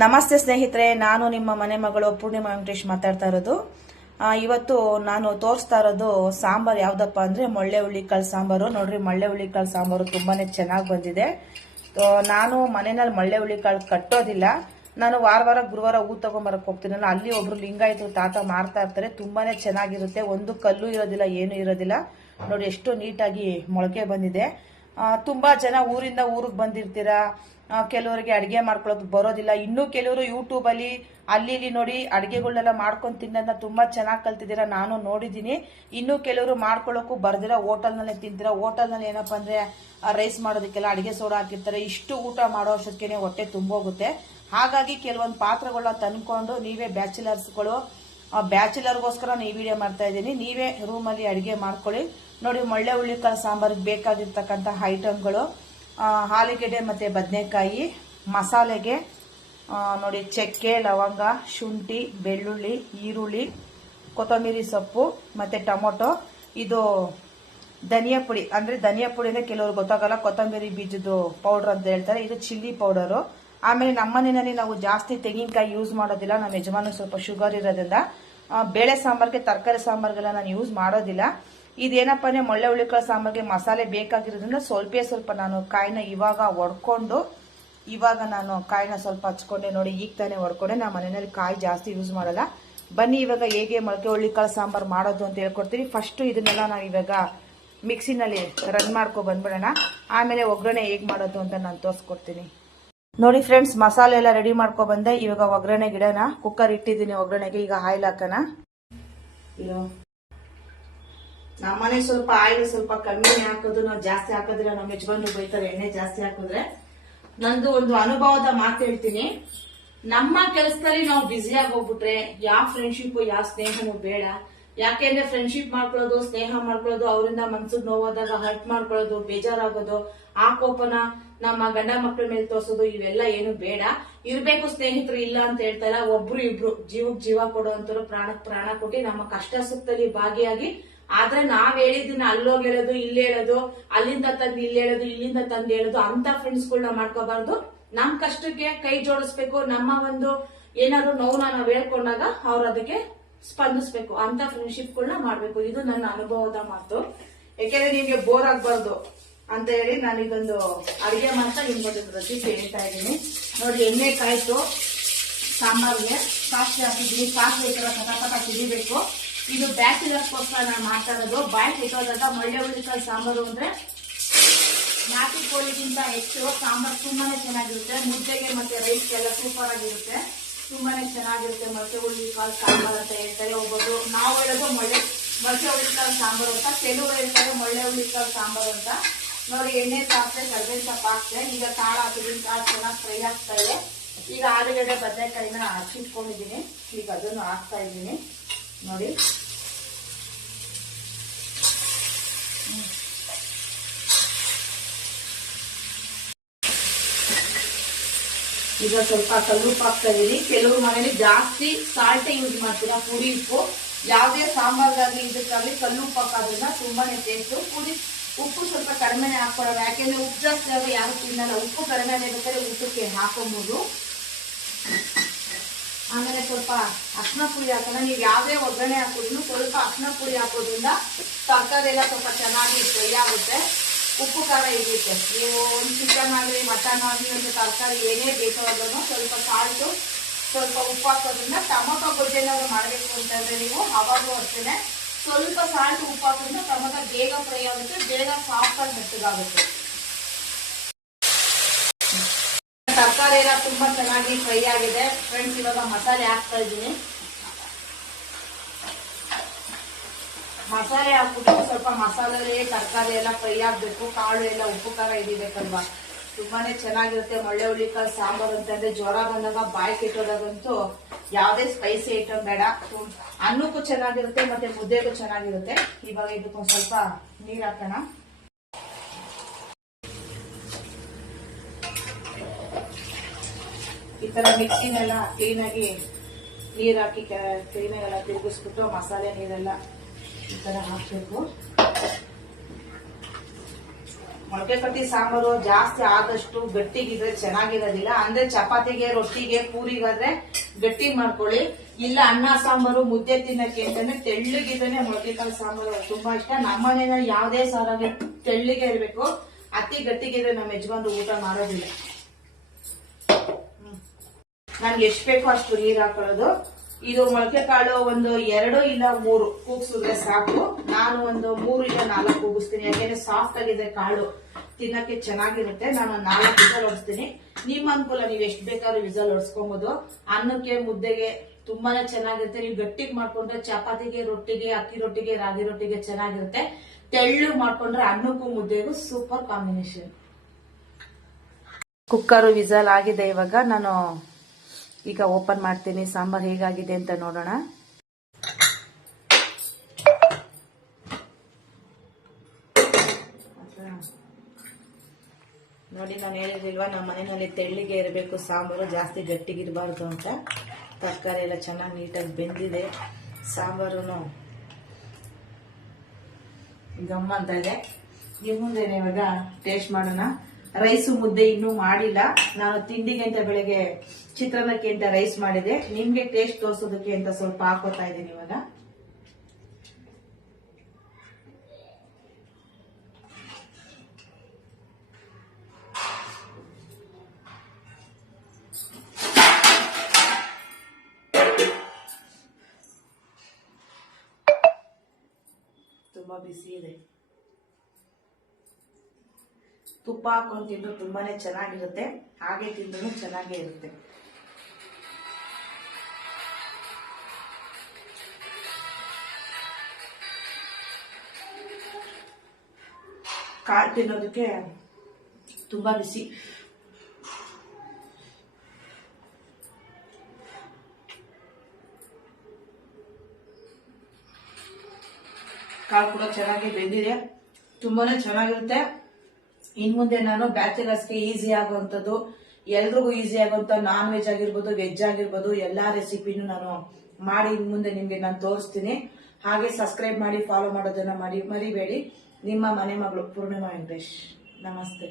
ನಮಸ್ತೆ ಸ್ನೇಹಿತರೆ, ನಾನು ನಿಮ್ಮ ಮನೆ ಮಗಳು ಪೂರ್ಣಿಮಾ ವೆಂಕಟೇಶ್ ಮಾತಾಡ್ತಾ ಇರೋದು. ಇವತ್ತು ನಾನು ತೋರಿಸ್ತಾ ಇರೋದು ಸಾಂಬಾರ್ ಯಾವ್ದಪ್ಪ ಅಂದ್ರೆ ಮೊಳ್ಳೆ ಹುಳ್ಳಿಕಾಳು ಸಾಂಬಾರು. ನೋಡ್ರಿ, ಮೊಳ್ಳೆ ಹುಳ್ಳಿಕಾಳು ಸಾಂಬಾರು ತುಂಬಾನೇ ಚೆನ್ನಾಗಿ ಬಂದಿದೆ. ನಾನು ಮನೆಯಲ್ಲಿ ಮೊಳ್ಳೆ ಹುಳ್ಳಿಕಾಳು ಕಟ್ಟೋದಿಲ್ಲ. ನಾನು ವಾರ ಗುರುವಾರ ಹೂ ತಗೊಂಬರಕ್ ಹೋಗ್ತೀನಲ್ಲ, ಅಲ್ಲಿ ಒಬ್ರು ಲಿಂಗಾಯತರು ತಾತ ಮಾರ್ತಾ ಇರ್ತಾರೆ. ತುಂಬಾನೇ ಚೆನ್ನಾಗಿರುತ್ತೆ. ಒಂದು ಕಲ್ಲು ಇರೋದಿಲ್ಲ, ಏನು ಇರೋದಿಲ್ಲ. ನೋಡಿ ಎಷ್ಟು ನೀಟಾಗಿ ಮೊಳಕೆ ಬಂದಿದೆ. ತುಂಬಾ ಜನ ಊರಿಂದ ಊರಿಗೆ ಬಂದಿರ್ತೀರಾ. ಕೆಲವರಿಗೆ ಅಡಿಗೆ ಮಾಡ್ಕೊಳ್ಳೋದು ಬರೋದಿಲ್ಲ. ಇನ್ನೂ ಕೆಲವರು ಯೂಟ್ಯೂಬ್ ಅಲ್ಲಿ ಅಲ್ಲಿ ನೋಡಿ ಅಡಿಗೆಗಳನ್ನೆಲ್ಲ ಮಾಡ್ಕೊಂಡು ತಿನ್ನೋದನ್ನ ತುಂಬಾ ಚೆನ್ನಾಗಿ ಕಲ್ತಿದ್ದೀರಾ, ನಾನು ನೋಡಿದೀನಿ. ಇನ್ನು ಕೆಲವರು ಮಾಡ್ಕೊಳ್ಳೋಕು ಬರ್ದಿರ ಹೋಟೆಲ್ ನಲ್ಲೇ ತಿಂತೀರಾ. ಹೋಟೆಲ್ ನಲ್ಲಿ ಏನಪ್ಪಾ ಅಂದ್ರೆ ರೈಸ್ ಮಾಡೋದಕ್ಕೆಲ್ಲ ಅಡಿಗೆ ಸೋಡಾ ಹಾಕಿರ್ತಾರೆ. ಇಷ್ಟು ಊಟ ಮಾಡೋ ಅಷ್ಟಕ್ಕೆ ಹೊಟ್ಟೆ ತುಂಬೋಗುತ್ತೆ. ಹಾಗಾಗಿ ಕೆಲವೊಂದು ಪಾತ್ರಗಳನ್ನ ತಂದ್ಕೊಂಡು ನೀವೇ ಬ್ಯಾಚುಲರ್ಗೋಸ್ಕರ ನಾನು ಈ ವಿಡಿಯೋ ಮಾಡ್ತಾ ಇದ್ದೀನಿ. ನೀವೇ ರೂಮಲ್ಲಿ ಅಡಿಗೆ ಮಾಡ್ಕೊಳ್ಳಿ. ನೋಡಿ, ಮೊಳ್ಳೆ ಹುಳ್ಳಿಕಾಳು ಸಾಂಬಾರಿಗೆ ಬೇಕಾಗಿರ್ತಕ್ಕಂಥ ಐಟಮ್ಗಳು: ಆಲೂಗೆಡ್ಡೆ ಮತ್ತೆ ಬದನೆಕಾಯಿ, ಮಸಾಲೆಗೆ ನೋಡಿ ಚಕ್ಕೆ, ಲವಂಗ, ಶುಂಠಿ, ಬೆಳ್ಳುಳ್ಳಿ, ಈರುಳ್ಳಿ, ಕೊತ್ತಂಬರಿ ಸೊಪ್ಪು ಮತ್ತೆ ಟೊಮೊಟೊ. ಇದು ಧನಿಯಾ ಪುಡಿ, ಅಂದ್ರೆ ಧನಿಯಾ ಪುಡಿ ಅಂದ್ರೆ ಕೆಲವರು ಗೊತ್ತಾಗಲ್ಲ, ಕೊತ್ತಂಬರಿ ಬೀಜದ ಪೌಡರ್ ಅಂತ ಹೇಳ್ತಾರೆ. ಇದು ಚಿಲ್ಲಿ ಪೌಡರು. ಆಮೇಲೆ ನಮ್ಮನೆಯಲ್ಲಿ ನಾವು ಜಾಸ್ತಿ ತೆಂಗಿನಕಾಯಿ ಯೂಸ್ ಮಾಡೋದಿಲ್ಲ. ನಮ್ಮ ಯಜಮಾನ ಸ್ವಲ್ಪ ಶುಗರ್ ಇರೋದ್ರಿಂದ ಬೇಳೆ ಸಾಂಬಾರ್ಗೆ, ತರಕಾರಿ ಸಾಂಬಾರ್ಗೆಲ್ಲ ನಾನು ಯೂಸ್ ಮಾಡೋದಿಲ್ಲ. ಇದೇನಪ್ಪ ಅಂದ್ರೆ ಮೊಳ್ಳೆ ಹುಳ್ಳಿಕಾಳು ಸಾಂಬಾರ್ಗೆ ಮಸಾಲೆ ಬೇಕಾಗಿರೋದ್ರಿಂದ ಸ್ವಲ್ಪ ನಾನು ಕಾಯಿನ ಇವಾಗ ಒಡ್ಕೊಂಡು, ನಾನು ಕಾಯಿನ ಸ್ವಲ್ಪ ಹಚ್ಕೊಂಡೆ. ನೋಡಿ, ಈಗ ತಾನೇ ಒಡ್ಕೊಂಡೆ. ನಮ್ಮ ಮನೆಯಲ್ಲಿ ಕಾಯಿ ಜಾಸ್ತಿ ಯೂಸ್ ಮಾಡಲ್ಲ. ಬನ್ನಿ ಇವಾಗ ಹೇಗೆ ಮೊಳಕೆ ಹುಳ್ಳಿಕಾಳು ಸಾಂಬಾರ್ ಮಾಡೋದು ಅಂತ ಹೇಳ್ಕೊಡ್ತೀನಿ. ಫಸ್ಟ್ ಇದನ್ನೆಲ್ಲ ನಾವು ಇವಾಗ ಮಿಕ್ಸಿನಲ್ಲಿ ರನ್ ಮಾಡ್ಕೊ ಬಂದ್ಬಿಡೋಣ. ಆಮೇಲೆ ಒಗ್ಗರಣೆ ಹೇಗೆ ಮಾಡೋದು ಅಂತ ನಾನು ತೋರಿಸ್ಕೊಡ್ತೀನಿ. ನೋಡಿ ಫ್ರೆಂಡ್ಸ್, ಮಸಾಲೆ ಎಲ್ಲ ರೆಡಿ ಮಾಡ್ಕೊ ಬಂದೆ. ಇವಾಗ ಒಗ್ಗರಣೆ ಗಿಡನ ಕುಕ್ಕರ್ ಇಟ್ಟಿದ್ದೀನಿ. ಒಗ್ಗರಣೆಗೆ ಈಗ ಆಯಿಲ್ ಹಾಕೋಣ. ನಮ್ಮನೆ ಸ್ವಲ್ಪ ಆಯಿಲ್ ಸ್ವಲ್ಪ ಕಮ್ಮಿನೇ ಹಾಕೋದು, ನಾವು ಜಾಸ್ತಿ ಹಾಕೋದಿಲ್ಲ. ನಮ್ಮ ಯಜಮಾನ್ರು ಬೈತಾರೆ ಎಣ್ಣೆ ಜಾಸ್ತಿ ಹಾಕಿದ್ರೆ. ನಂದು ಒಂದು ಅನುಭವದ ಮಾತು ಹೇಳ್ತೀನಿ. ನಮ್ಮ ಕೆಲಸದಲ್ಲಿ ನಾವು ಬ್ಯುಸಿಯಾಗಿ ಹೋಗ್ಬಿಟ್ರೆ ಯಾವ ಫ್ರೆಂಡ್ಶಿಪ್, ಯಾವ ಸ್ನೇಹನೂ ಬೇಡ. ಯಾಕೆಂದ್ರೆ ಫ್ರೆಂಡ್ಶಿಪ್ ಮಾಡ್ಕೊಳ್ಳೋದು, ಸ್ನೇಹ ಮಾಡ್ಕೊಳ್ಳೋದು, ಅವರಿಂದ ಮನ್ಸಿಗೆ ನೋವಾದಾಗ ಹರ್ಟ್ ಮಾಡ್ಕೊಳ್ಳೋದು, ಬೇಜಾರಾಗೋದು, ಆ ಕೋಪನ ನಮ್ಮ ಗಂಡ ಮಕ್ಕಳ ಮೇಲೆ ತೋರ್ಸೋದು, ಇವೆಲ್ಲ ಏನು ಬೇಡ. ಇರ್ಬೇಕು ಸ್ನೇಹಿತರು, ಇಲ್ಲ ಅಂತ ಹೇಳ್ತಾರ. ಒಬ್ರು ಇಬ್ರು ಜೀವಕ್ ಜೀವ ಕೊಡುವಂತರು, ಪ್ರಾಣಕ್ ಪ್ರಾಣ ಕೊಟ್ಟು ನಮ್ಮ ಕಷ್ಟ ಸುಖದಲ್ಲಿ ಭಾಗಿಯಾಗಿ. ಆದ್ರೆ ನಾವ್ ಹೇಳಿದ್ದನ್ನ ಅಲ್ಲೋಗಿ ಹೇಳೋದು, ಇಲ್ಲಿ ಹೇಳೋದು, ಅಲ್ಲಿಂದ ತಂದು ಇಲ್ಲಿ ಹೇಳೋದು, ಇಲ್ಲಿಂದ ತಂದು ಹೇಳೋದು, ಅಂತ ಫ್ರೆಂಡ್ಸ್ಗಳನ್ನ ಮಾಡ್ಕೋಬಾರ್ದು. ನಮ್ ಕಷ್ಟಕ್ಕೆ ಕೈ ಜೋಡಿಸ್ಬೇಕು. ನಮ್ಮ ಒಂದು ಏನಾದ್ರು ನೋವನ್ನ ನಾವ್ ಹೇಳ್ಕೊಂಡಾಗ ಅವ್ರು ಅದಕ್ಕೆ ಸ್ಪಂದಿಸ್ಬೇಕು. ಅಂತ ಫ್ರೆಂಡ್ಶಿಪ್ಗಳನ್ನ ಮಾಡ್ಬೇಕು. ಇದು ನನ್ನ ಅನುಭವದ ಮಾತು. ಯಾಕೆಂದ್ರೆ ನಿಮ್ಗೆ ಬೋರ್ ಆಗ್ಬಾರ್ದು ಅಂತ ಹೇಳಿ ನಾನು ಇದೊಂದು ಅಡಿಗೆ ಮಾಡ್ತಾ ಇನ್ನೊಂದು ರೆಸಿಪಿ ಹೇಳ್ತಾ ಇದ್ದೀನಿ. ನೋಡಿ, ಎಣ್ಣೆ ಕಾಯ್ತು. ಸಾಂಬಾರ್ಗೆ ಸಾಸಿವೆ ಹಾಕಿದ್ದೀನಿ. ಸಾಸಿವೆ ಈ ತರ ಪಟಾಪಟ ಸಿಡಿಬೇಕು. ಇದು ಬ್ಯಾಚುಲರ್ಸ್ಗೋಸ್ಕರ ನಾನು ಮಾಡ್ತಾ ಇರೋದು. ಬಾಯ್ಗೆ ಇಟ್ಟೋದಾಗ ಮೊಳ್ಳೆ ಹುಳ್ಳಿಕಾಳು ಸಾಂಬಾರು ಅಂದ್ರೆ ನಾಟಿ ಕೋಳಿಗಿಂತ ಹೆಚ್ಚು ಸಾಂಬಾರು ತುಂಬಾನೇ ಚೆನ್ನಾಗಿರುತ್ತೆ. ಮುದ್ದೆಗೆ ಮತ್ತೆ ರೈಸ್ಗೆಲ್ಲ ಸೂಪರ್ ಆಗಿರುತ್ತೆ. ತುಂಬಾನೇ ಚೆನ್ನಾಗಿರುತ್ತೆ. ಮೊಳಕೆ ಹುಳ್ಳಿಕಾಳು ಸಾಂಬಾರು ಅಂತ ಹೇಳ್ತಾರೆ ಒಬ್ಬೊಬ್ರು. ನಾವು ಹೇಳೋದು ಮೊಳಕೆ ಹುಳ್ಳಿಕಾಳು ಸಾಂಬಾರು ಅಂತ, ಕೆಲವರು ಹೇಳ್ತಾರೆ ಮೊಳ್ಳೆ ಹುಳ್ಳಿಕಾಳು ಸಾಂಬಾರು ಅಂತ. ನೋಡಿ, ಎಣ್ಣೆ ಸಾಸಿವೆ ಕರ್ಬೇವಿನ ಸೊಪ್ಪು ಹಾಕ್ತೆ. ಈಗ ಕಾಳು ಹಾಕಿದ್ದೀನಿ. ಕಾಳು ಚೆನ್ನಾಗಿ ಫ್ರೈ ಆಗ್ತಾ ಇದೆ. ಈಗ ಆಲೂಗಡ್ಡೆ ಬದನೆಕಾಯಿನ ಹಚ್ಚಿಟ್ಕೊಂಡಿದ್ದೀನಿ. ಈಗ ಅದನ್ನು ಹಾಕ್ತಾ ಇದ್ದೀನಿ. ನೋಡಿ, ಈಗ ಸ್ವಲ್ಪ ಕಲ್ಲುಪ್ಪು ಹಾಕ್ತಾ ಇದೀನಿ. ಕೆಲವ್ರ ಮನೇಲಿ ಜಾಸ್ತಿ ಸಾಲ್ಟೇ ಯೂಸ್ ಮಾಡ್ತೀರಾ, ಪುಡಿ ಉಪ್ಪು. ಯಾವುದೇ ಸಾಂಬಾರ್ಗಾಗ್ಲಿ ಇದಕ್ಕಾಗ್ಲಿ ಕಲ್ಲುಪ್ಪು ಹಾಕೋದ್ರಿಂದ ತುಂಬಾನೇ ಟೇಸ್ಟ್. ಉಪ್ಪು ಸ್ವಲ್ಪ ಕಡಿಮೆನೆ ಹಾಕೊಳ್ಳೋಣ. ಯಾಕೆಂದ್ರೆ ಉಪ್ಪು ಜಾಸ್ತಿ ಆಗ ಯಾರು ತಿನ್ನಲ್ಲ. ಉಪ್ಪು ಕಡಿಮೆ ಬೇಕಾದ್ರೆ ಉಪ್ಪಕ್ಕೆ ಹಾಕೊಬಹುದು. ಆಮೇಲೆ ಸ್ವಲ್ಪ ಅರ್ಶಿನ ಪುಡಿ ಹಾಕೋಣ. ನೀವು ಯಾವುದೇ ಒಗ್ಗರಣೆ ಹಾಕೋದ್ರೂ ಸ್ವಲ್ಪ ಅರ್ಶಿನ ಪುಡಿ ಹಾಕೋದ್ರಿಂದ ತರಕಾರಿ ಎಲ್ಲ ಸ್ವಲ್ಪ ಚೆನ್ನಾಗಿ ಫ್ರೈ ಆಗುತ್ತೆ. ಉಪ್ಪು ಖಾರ ಇರುತ್ತೆ. ನೀವು ಒಂದು ಚಿಕನ್ ಆಗಲಿ, ಮಟನ್ ಆಗಲಿ, ಒಂದು ತರಕಾರಿ ಏನೇ ಬೇಕಾದ್ರೂ ಸ್ವಲ್ಪ ಸಾಲ್ಟು, ಸ್ವಲ್ಪ ಉಪ್ಪು ಹಾಕೋದ್ರಿಂದ, ಟೊಮೊಟೊ ಗೊಜ್ಜು ಏನಾದ್ರು ಮಾಡಬೇಕು ಅಂತಂದ್ರೆ ನೀವು ಅವಾಗೂ ಅಷ್ಟೇನೆ ಸ್ವಲ್ಪ ಸಾಲ್ಟ್ ಉಪ್ಪು ಹಾಕೋದ್ರಿಂದ ಟೊಮೊಟೊ ಬೇಗ ಫ್ರೈ ಆಗುತ್ತೆ, ಬೇಗ ಸಾಫ್ಟ್ ಆಗಿ ಮೆತ್ತಗಾಗುತ್ತೆ. ತರಕಾರಿ ಎಲ್ಲ ತುಂಬಾ ಚೆನ್ನಾಗಿ ಫ್ರೈ ಆಗಿದೆ ಫ್ರೆಂಡ್ಸ್. ಇವಾಗ ಮಸಾಲೆ ಹಾಕ್ತಾ ಇದ್ದೀನಿ. ಮಸಾಲೆ ಹಾಕ್ಬಿಟ್ಟು ಸ್ವಲ್ಪ ಮಸಾಲೆ ತರಕಾರಿ ಎಲ್ಲ ಫ್ರೈ ಆಗ್ಬೇಕು. ಕಾಳು ಎಲ್ಲ ಉಪ್ಪು ಖಾರ ಇದಿಬೇಕಲ್ವಾ, ತುಂಬಾನೇ ಚೆನ್ನಾಗಿರುತ್ತೆ. ಮೊಳ್ಳೆ ಹುಳ್ಳಿಕಾಳು ಸಾಂಬಾರು ಅಂತಂದ್ರೆ ಜ್ವರ ಬಂದಾಗ, ಬಾಯಿ ಕೆಟ್ಟೋದಾಗಂತೂ ಯಾವುದೇ ಸ್ಪೈಸಿ ಐಟಮ್ ಬೇಡ. ಅನ್ನಕ್ಕೂ ಚೆನ್ನಾಗಿರುತ್ತೆ ಮತ್ತೆ ಮುದ್ದೆಗೂ ಚೆನ್ನಾಗಿರುತ್ತೆ. ಇವಾಗ ಇದಕ್ಕೊಂದು ಸ್ವಲ್ಪ ನೀರು ಹಾಕೋಣ. ಈ ತರ ಮಿಕ್ಸಿನೆಲ್ಲ ಕ್ಲೀನಾಗಿ ನೀರು ಹಾಕಿ ಕ್ಲೀನಾಗೆಲ್ಲ ತಿರುಗಿಸ್ಬಿಟ್ಟು ಮಸಾಲೆ ನೀರೆಲ್ಲ ಈ ತರ ಹಾಕ್ಬೇಕು. ಮೊಳಕೆ ಕಟ್ಟಿ ಸಾಂಬಾರು ಜಾಸ್ತಿ ಆದಷ್ಟು ಗಟ್ಟಿಗಿದ್ರೆ ಚೆನ್ನಾಗಿರೋದಿಲ್ಲ. ಅಂದ್ರೆ ಚಪಾತಿಗೆ, ರೊಟ್ಟಿಗೆ, ಪೂರಿಗಾದ್ರೆ ಗಟ್ಟಿ ಮಾಡ್ಕೊಳ್ಳಿ. ಇಲ್ಲ ಅನ್ನ ಸಾಂಬಾರು, ಮುದ್ದೆ ತಿನ್ನಕ್ಕೆ ಅಂತಂದ್ರೆ ತೆಳ್ಳಗಿದ್ರೆ ಮೊಳಕೆ ಕಾಳು ಸಾಂಬಾರು ತುಂಬಾ ಇಷ್ಟ. ನಮ್ಮನೇಲಿ ಯಾವ್ದೇ ಸಾರಾಗಿ ತೆಳ್ಳಗೆ ಇರ್ಬೇಕು. ಅತಿ ಗಟ್ಟಿಗಿದ್ರೆ ನಮ್ಮ ಯಜಮಾನ್ರು ಊಟ ಮಾಡೋದಿಲ್ಲ. ನನ್ಗೆ ಎಷ್ಟ್ ಬೇಕೋ ಅಷ್ಟು ನೀರ್ ಹಾಕೊಳ್ಳೋದು. ಇದು ಮೊಳಕೆ ಕಾಳು ಒಂದು 2 ಇಲ್ಲ 3 ಕೂಗ್ಸಿದ್ರೆ ಸಾಕು. ನಾನು ಒಂದು 3 ಇಲ್ಲ 4 ಕೂಗಿಸ್ತೀನಿ. ಯಾಕೆಂದ್ರೆ ಸಾಫ್ಟ್ ಆಗಿದೆ ಕಾಳು, ತಿನ್ನಕ್ಕೆ ಚೆನ್ನಾಗಿರುತ್ತೆ. ನಾನು 4 ವಿಸಲ್ ಹೊಡಿಸ್ತೀನಿ. ನಿಮ್ಮ ಅನುಕೂಲ, ನೀವು ಎಷ್ಟು ಬೇಕಾದ್ರೂ ವಿಸಲ್ ಹೊಡ್ಸ್ಕೊಬಹುದು. ಅನ್ನಕ್ಕೆ, ಮುದ್ದೆಗೆ ತುಂಬಾನೇ ಚೆನ್ನಾಗಿರುತ್ತೆ. ನೀವು ಗಟ್ಟಿಗೆ ಮಾಡ್ಕೊಂಡ್ರೆ ಚಪಾತಿಗೆ, ರೊಟ್ಟಿಗೆ, ಅಕ್ಕಿ ರೊಟ್ಟಿಗೆ, ರಾಗಿ ರೊಟ್ಟಿಗೆ ಚೆನ್ನಾಗಿರುತ್ತೆ. ತೆಳ್ಳು ಮಾಡ್ಕೊಂಡ್ರೆ ಅನ್ನಕ್ಕೂ ಮುದ್ದೆಗೂ ಸೂಪರ್ ಕಾಂಬಿನೇಷನ್. ಕುಕ್ಕರ್ ವಿಸಲ್ ಆಗಿದೆ. ಇವಾಗ ನಾನು ಈಗ ಓಪನ್ ಮಾಡ್ತೀನಿ. ಸಾಂಬಾರ್ ಹೇಗಾಗಿದೆ ಅಂತ ನೋಡೋಣ. ನೋಡಿ, ನಾನು ಹೇಳಿದಿಲ್ವಾ ನಮ್ಮ ಮನೆಯಲ್ಲಿ ತೆಳ್ಳಿಗೆ ಇರಬೇಕು ಸಾಂಬಾರು, ಜಾಸ್ತಿ ಗಟ್ಟಿಗಿರಬಾರ್ದು ಅಂತ. ತರಕಾರಿ ಎಲ್ಲ ಚೆನ್ನಾಗಿ ನೀಟಾಗಿ ಬೆಂದಿದೆ. ಸಾಂಬಾರು ಗಮ್ಮ ಅಂತ ಇದೆ. ಈ ಮುಂದೆನೆ ಇವಾಗ ಟೇಸ್ಟ್ ಮಾಡೋಣ. ರೈಸು ಮುದ್ದೆ ಇನ್ನೂ ಮಾಡಿಲ್ಲ. ನಾನು ತಿಂಡಿಗೆ ಅಂತ ಬೆಳಗ್ಗೆ ಚಿತ್ರಾನ್ನಕ್ಕೆ ಅಂತ ರೈಸ್ ಮಾಡಿದೆ. ನಿಮ್ಗೆ ಟೇಸ್ಟ್ ತೋರ್ಸೋದಕ್ಕೆ ಅಂತ ಸ್ವಲ್ಪ ಹಾಕೋತಾ ಇದ್ದೀನಿ ಇವಾಗ. ತುಂಬಾ ಬಿಸಿ ಇದೆ. ತುಪ್ಪ ಹಾಕೊಂಡು ತಿಂದ್ರು ತುಂಬಾನೇ ಚೆನ್ನಾಗಿರುತ್ತೆ. ಹಾಗೆ ತಿಂದ್ರು ಚೆನ್ನಾಗೇ ಇರುತ್ತೆ. ಕಾಳು ತಿನ್ನೋದಕ್ಕೆ ತುಂಬಾ ಬಿಸಿ. ಕಾಳು ಕೂಡ ಚೆನ್ನಾಗಿ ಬೆಂದಿದೆ. ತುಂಬಾನೇ ಚೆನ್ನಾಗಿರುತ್ತೆ. ಇನ್ ಮುಂದೆ ನಾನು ಬ್ಯಾಚಲರ್ಸ್ಗೆ ಈಸಿ ಆಗುವಂಥದ್ದು, ಎಲ್ರಿಗೂ ಈಸಿ ಆಗುವಂತ ನಾನ್ ವೆಜ್ ಆಗಿರ್ಬೋದು, ವೆಜ್ ಆಗಿರ್ಬೋದು, ಎಲ್ಲಾ ರೆಸಿಪಿನೂ ನಾನು ಮಾಡಿ ಇನ್ ಮುಂದೆ ನಿಮ್ಗೆ ನಾನು ತೋರಿಸ್ತೀನಿ. ಹಾಗೆ ಸಬ್ಸ್ಕ್ರೈಬ್ ಮಾಡಿ, ಫಾಲೋ ಮಾಡೋದನ್ನ ಮರಿಬೇಡಿ. ನಿಮ್ಮ ಮನೆ ಮಗಳು ಪೂರ್ಣಿಮಾ ವೆಂಕಟೇಶ್. ನಮಸ್ತೆ.